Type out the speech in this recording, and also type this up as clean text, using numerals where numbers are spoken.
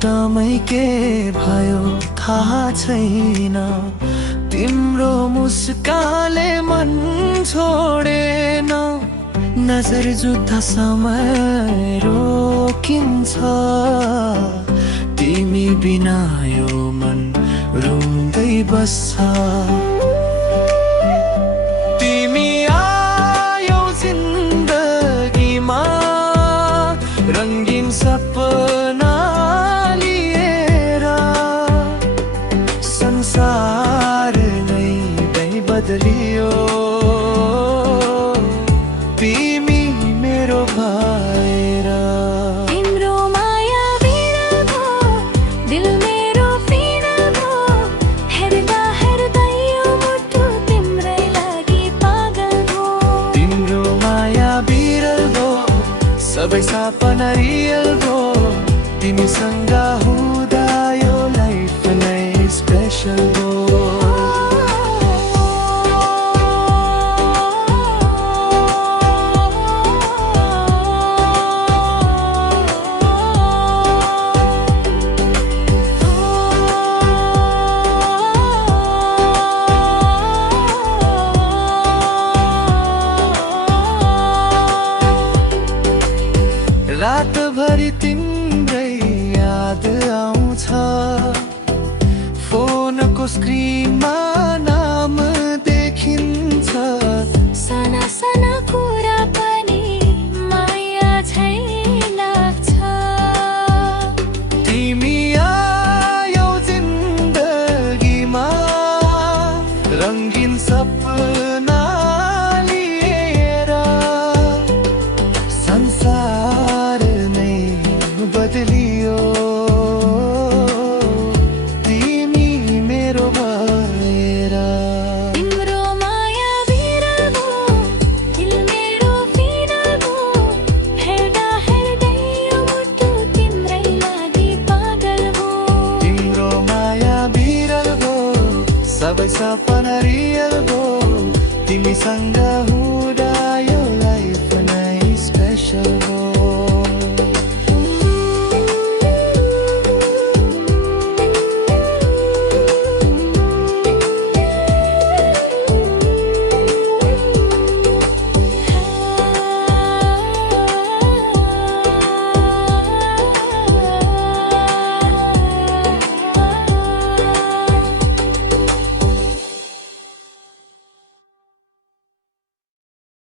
बाटोमै के भयो थाहा छैन। तिम्रो मुस्कानले मन छोडेन। नजर जुत्दा समय रोकिन्छ। तिमी बिना यो मन रुँदै बस्छ। तिमी आयौ जिन्दगीमा रंगीन सपना लिएर। संसार नै बदलियो तिमी मेरो भएर। तिम्रो माया बिरल भो दिल मेरो फिरल भो। हेर्दा हेर्दै यो मुटु तिम्रै लागि पागल भो। तिम्रो माया बिरल भो सबै सपना रियल भो। तिमीसँग हुँदा यो लाइफ नै स्पेशल भो। रातभरि तिम्रै याद आउँछ। फोनको स्क्रिनमा नाम देखिन्छ। साना साना कुरा पनि माया झै लाग्छ। तिमी आयौ जिन्दगीमा रंगीन सपना लिएर। संसार बदलियो तिमी मेरो भएर। तिम्रो माया बिरल भो दिल मेरो फिरल भो। हेर्दा हेर्दै यो मुटु तिम्रै लागि पागल भो। तिम्रो माया बिरल भो सबै सपना रियल भो। तिमीसँग